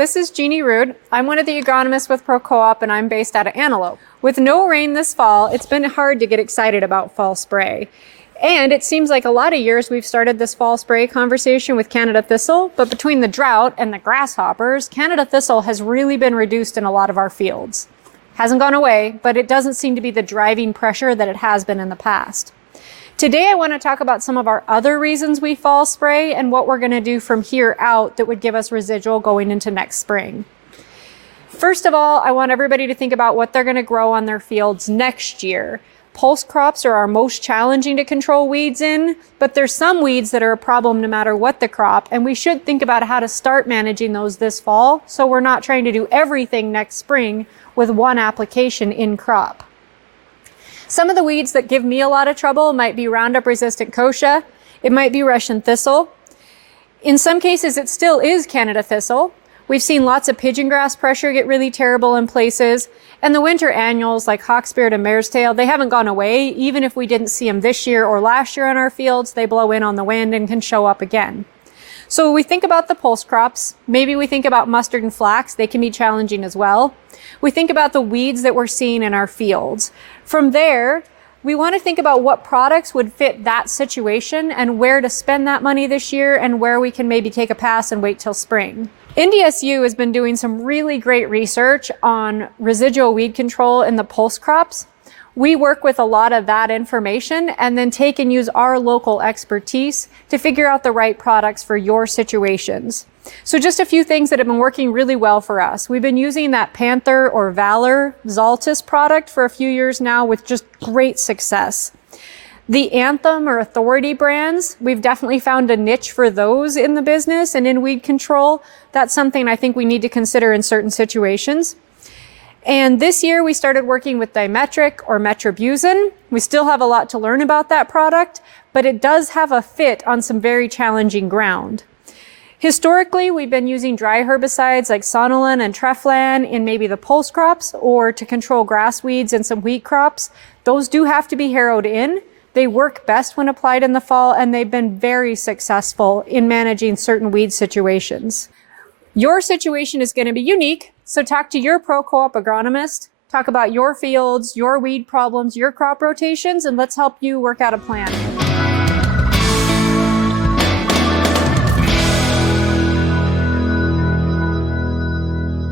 this is Jeannie Rude. I'm one of the agronomists with Pro Co-op and I'm based out of Antelope. With no rain this fall, it's been hard to get excited about fall spray. And it seems like a lot of years we've started this fall spray conversation with Canada thistle, but between the drought and the grasshoppers, Canada thistle has really been reduced in a lot of our fields. Hasn't gone away, but it doesn't seem to be the driving pressure that it has been in the past. Today I want to talk about some of our other reasons we fall spray and what we're going to do from here out that would give us residual going into next spring. First of all, I want everybody to think about what they're going to grow on their fields next year. Pulse crops are our most challenging to control weeds in, but there's some weeds that are a problem no matter what the crop, and we should think about how to start managing those this fall so we're not trying to do everything next spring with one application in crop. Some of the weeds that give me a lot of trouble might be Roundup resistant kochia. It might be Russian thistle. In some cases, it still is Canada thistle. We've seen lots of pigeon grass pressure get really terrible in places. And the winter annuals like hawksbeard and mare's tail, they haven't gone away. Even if we didn't see them this year or last year on our fields, they blow in on the wind and can show up again. So when we think about the pulse crops, maybe we think about mustard and flax. They can be challenging as well. We think about the weeds that we're seeing in our fields. From there, we want to think about what products would fit that situation and where to spend that money this year and where we can maybe take a pass and wait till spring. NDSU has been doing some really great research on residual weed control in the pulse crops. We work with a lot of that information and then take and use our local expertise to figure out the right products for your situations. So just a few things that have been working really well for us. We've been using that Panther or Valor Zaltis product for a few years now with just great success. The Anthem or Authority brands, we've definitely found a niche for those in the business and in weed control. That's something I think we need to consider in certain situations. And this year we started working with dimetric or metribuzin. We still have a lot to learn about that product, but it does have a fit on some very challenging ground. Historically, we've been using dry herbicides like Sonolan and Treflan in maybe the pulse crops or to control grass weeds in some wheat crops. Those do have to be harrowed in. They work best when applied in the fall, and they've been very successful in managing certain weed situations. Your situation is going to be unique, so talk to your Pro Co-op agronomist, talk about your fields, your weed problems, your crop rotations, and let's help you work out a plan.